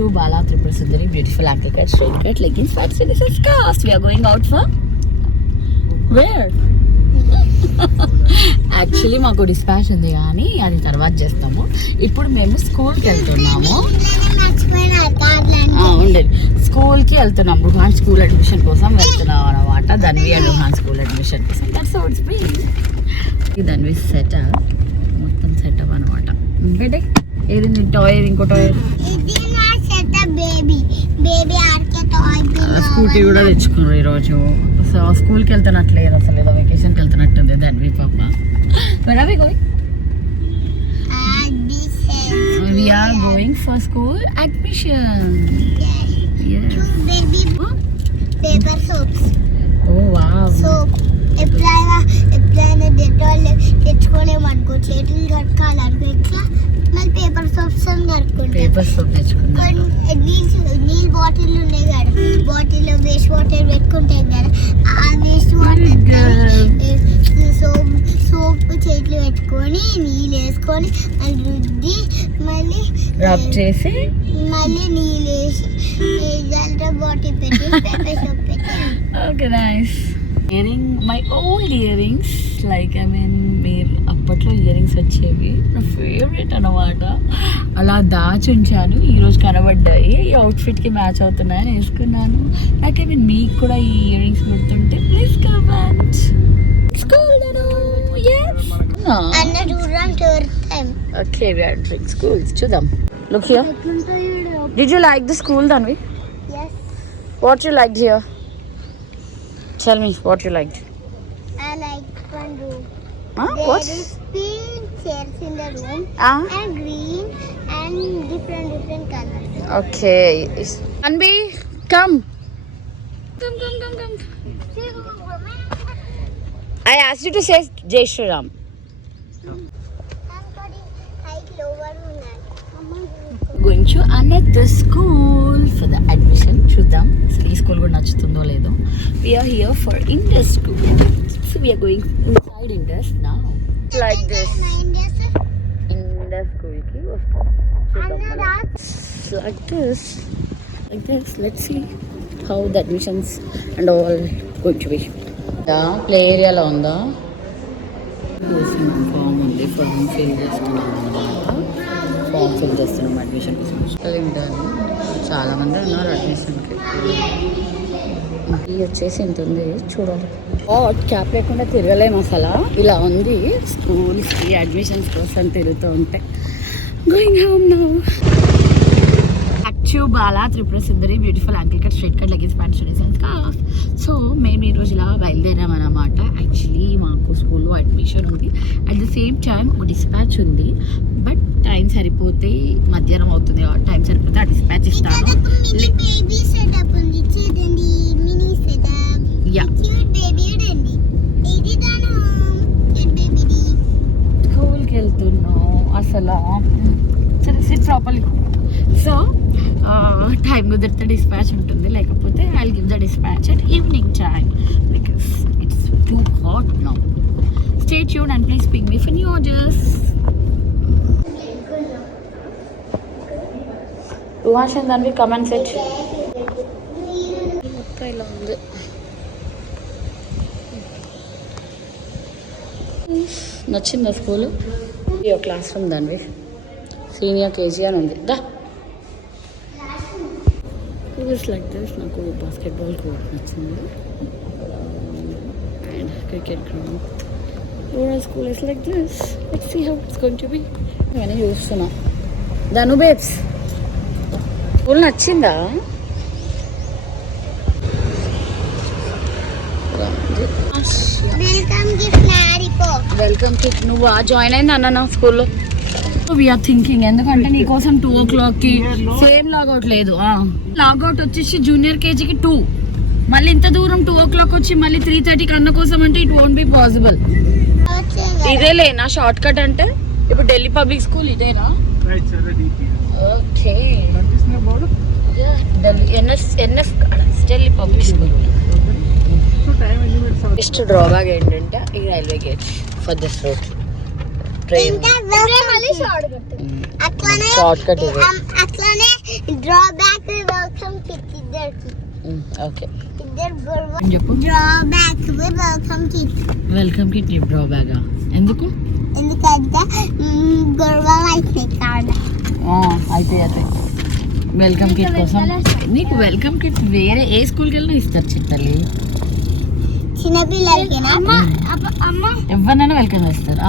Achu Bala Tripura Sundari, beautiful ankle cut, straight cut, leggings, fat fitness and scarves. We are going out for where? Actually మాకు dispatch ఉంది కానీ అది తర్వాత చేస్తాము. ఇప్పుడు మేము స్కూల్కి వెళ్తున్నాము. ఉండేది స్కూల్కి వెళ్తున్నాం. రుహాన్ స్కూల్ అడ్మిషన్ కోసం వెళ్తున్నాం అనమాట. Dhanvi and Ruhan school admission కోసం. That's how it's been. Dhanvi setup మొత్తం సెటప్ అనమాట. ఇంకేంటి ఏది టాయ్, ఇంకో టాయ్, స్కూటీ కూడా తెచ్చుకున్నారు ఈరోజు. సో స్కూల్కి వెళ్తున్నట్లేదు అసలు, ఏదో వెకేషన్కి వెళ్తున్నట్టుంది ధన్వి పాప. Where are we going? We are going for school admission. Yes. Baby paper soaps. Oh wow. Soap. ఎప్పుడైనా డెటాల్ తెచ్చుకోలేమనుకో, చేతులు కట్టుకోవాలనుకో, ఇట్లా మళ్ళీ పేపర్ సోప్స్ కట్టుకుంటాం. పేపర్ సోప్ తెచ్చుకుంటాం. నీళ్ళు బాటిల్ ఉన్నాయి కదా, బాటిల్లో వేస్ట్ వాటర్ పెట్టుకుంటాం కదా, ఆ వేస్ట్ వాటర్ సోప్ చేతులు పెట్టుకొని నీళ్ళు వేసుకొని మళ్ళీ రుద్ది మళ్ళీ రబ్ చేసి మళ్ళీ నీళ్ళు వేసి బాటిల్ పెట్టి పేపర్ సోప్ పెట్టి. Okay nice. My old earrings, like I mean మీరు అప్పట్లో ఇయరింగ్స్ వచ్చేవి నా ఫేవరెట్ అనమాట. అలా దాచి ఉంచాను, ఈరోజు కనబడ్డాయి. ఈ అవుట్ఫిట్కి మ్యాచ్ అవుతున్నాయని వేసుకున్నాను. లైక్ ఐ మీన్ మీకు కూడా ఈ ఇయరింగ్స్ గుర్తుంటే please comment. Okay, we are doing schools. Chudam. Look here. Did you like the school, Dhanvi? Yes. What you liked here? Tell me what you liked. I like one room. What? There is pink chairs in the room and green and different colors. Okay. Dhanvi, come. Come. I asked you to say Jai Shri Ram. Going to another school for the admission. చూద్దాం అసలు ఈ school కూడా నచ్చుతుందో లేదో. We are here for Indus school. So we are going inside Indus now. Like this. Indus school ki like this. Let's see how the admissions and all going to be. Play ఏరియాలో ఉందా? Form ఉంది, form fill చేస్తున్నాం అనమాట. Form fill చేస్తున్నాం admission కోసం. చాలామంది ఉన్నారు అడ్మిషన్కి. ఇది వచ్చేసి ఇంత ఉంది చూడాలి. క్యాప్ లేకుండా తిరగలేము అసలు. ఇలా ఉంది స్కూల్స్కి అడ్మిషన్స్ కోసం తిరుగుతూ ఉంటే. Going home now. Achu Bala Tripura Sundari, beautiful ankle cut, straight cut, leggings, pants, shorts and scarves. So మేము ఈరోజు ఇలా బయలుదేరామన్నమాట. యాక్చువల్లీ మాకు స్కూల్లో అడ్మిషన్ ఉంది, అట్ ద సేమ్ టైం ఒక డిస్పాచ్ ఉంది. బట్ టైం సరిపోతే మధ్యాహ్నం అవుతుంది, టైం సరిపోతే ఆ డిస్పాచ్ ఇస్తాను. స్కూల్కి వెళ్తున్నాం అసలు. సరే సిట్ ప్రాపర్లీ. సో టైం కుదిరితే డిస్పాచ్ ఉంటుంది, లేకపోతే I will give the dispatch at evening time because it's too hot now. Stay tuned and please ping me for new orders. Ruhan దానికి కమెంట్ సెట్ మొత్తం ఇలా ఉంది. నచ్చిందా స్కూల్? క్లాస్ రూమ్ దానివి senior KG అని ఉంది. దా లైక్ దిస్. నాకు బాస్కెట్బాల్ కోర్ట్ నచ్చింది and cricket ground. Overall school is like this. Let's see how it's going to be. నేను చూస్తున్నా. ధను బేబ్స్ స్కూల్ నచ్చిందా? వెల్కమ్ కి నువ్వు జాయిన్ అయింది అన్న నా స్కూల్లో. వీఆర్ థింకింగ్ ఎందుకంటే నీకోసం 2 o'clock సేమ్ లాగౌట్ లేదు. లాగౌట్ వచ్చేసి జూనియర్ కేజీకి 2, మళ్ళీ ఇంత దూరం 2 o'clock వచ్చి మళ్ళీ 3:30 అన్న కోసం అంటే ఇట్ వోంట్ బి పాసిబుల్. ఇదేలేనా షార్ట్ కట్ అంటే? ఇప్పుడు ఢిల్లీ పబ్లిక్ స్కూల్ ఇదేనా? Okay, Delhi public school. Next drawback ఏంటంటే ఈ railway gate for this road. Train shortcut. అట్లానే డ్రాబ్యాక్ ఓకే ఇద్దరు గొడవ చెప్పు. Drawback welcome kit. Welcome kit డ్రా బ్యాగా ఎందుకు? ఎందుకంటే గొడవ అయితే కాదు. అయితే వెల్కమ్ కిట్ కోసం నీకు వెల్కమ్ కిట్ వేరే ఏ స్కూల్కి వెళ్ళినా ఇస్తారు చిత్తల్లి. చిన్నపిల్లలకేనా? ఎవరినైనా వెల్కమ్ చేస్తారు.